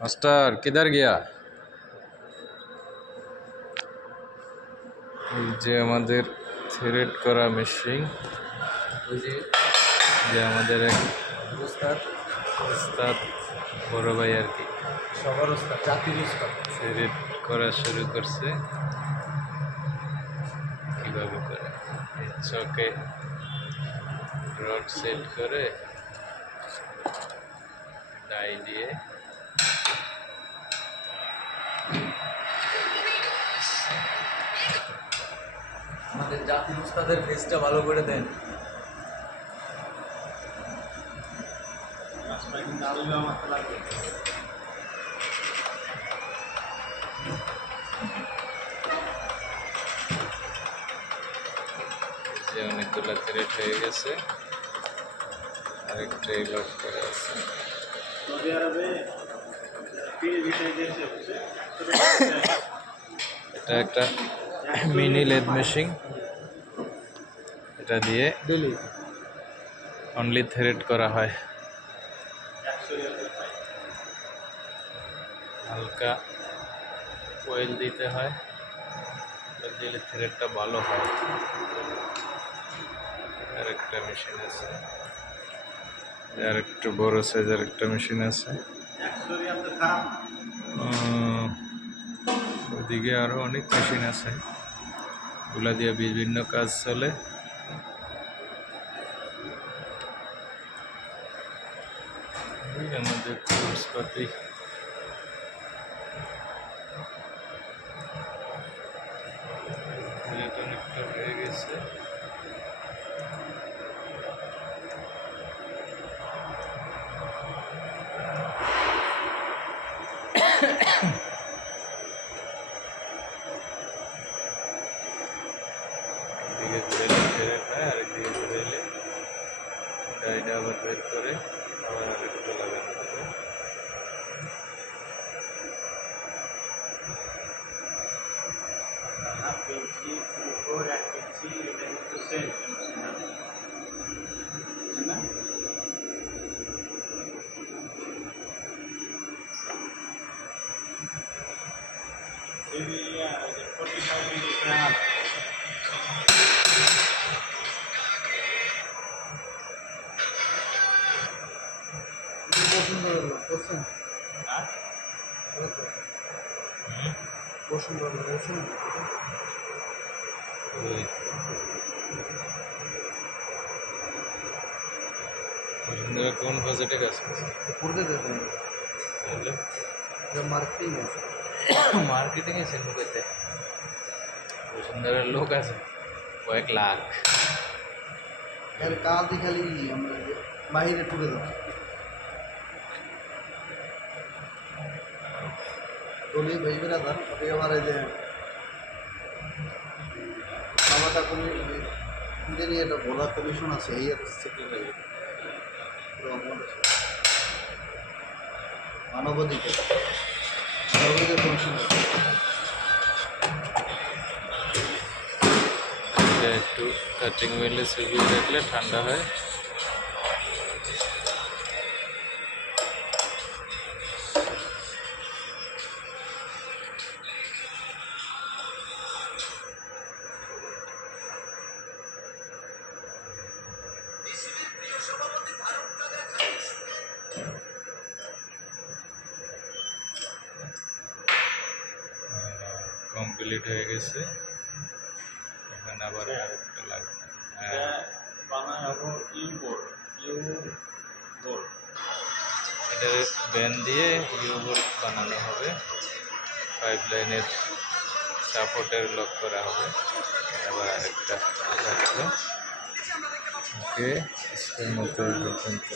Master किधर गया? এই যে আমাদের থ্রেড করা মেশিন, ওই যে আমাদের এক উস্তাদ উস্তাদ বড় ভাই আর কি সবার উস্তাদ, জাতির উস্তাদ। থ্রেড করা শুরু করছে। কিভাবে করে এই চকে রড সেট করে ডাই দিয়ে আমাদের জাতির উস্তাদের ফেসটা ভালো করে দেন। কিন্তু আলু মারতে লাগবে। যে অনেকগুলো থ্রেড হয়ে গেছে, আরেকটাই লোড করে আছে। সৌদি আরবে এটা একটা মিনি লেদ মেশিন, এটা দিয়ে অনলি থ্রেড করা হয়। হালকা অয়েল দিতে হয়, অয়েল দিলে থ্রেডটা ভালো হয়। আর একটা মেশিন আছে, আর একটু বড় সাইজের একটা মেশিন আছে। ওদিকে আরো অনেক মেশিন আছে, ওগুলা দিয়ে বিভিন্ন কাজ চলে। আমাদের খরচপাতি অনেকটা হয়ে গেছে। একদিকে ঘুরেলে ফেরে খায়, আরেকদিকে ঘুরেলে ডাইটা আবার বের করে আবার আরেকটা লাগানো হবে। বসুন্ধরা কোন বাজেটে কাজ করছে? মার্কেটিং এ ছিল কইতে বসুন্ধরার লোক আছে কয়েক লাখ। কাজই খালি আমরা বাইরে টুরে দেবো দলি ভাই বেড়াদার ওই আমার এই যে আমাটা জানি একটা বলা কমিশন আছে, এই সেক্রেটারি মানবাধিকার মানবাধিকার কমিশন আছে। এটা একটু কাটিং ওয়েলে চুবিয়ে রাখলে ঠান্ডা হয়। কমপ্লিট হয়ে গেছে, এখানে আবার আরেকটা লাগবে। এটা ব্যান দিয়ে ইউ বোর্ড বানানো হবে, পাইপ লাইনের সাপোর্টের লক করা হবে। আবার আরেকটা লাগবে। ওকে, আজকের মতো এই পর্যন্ত।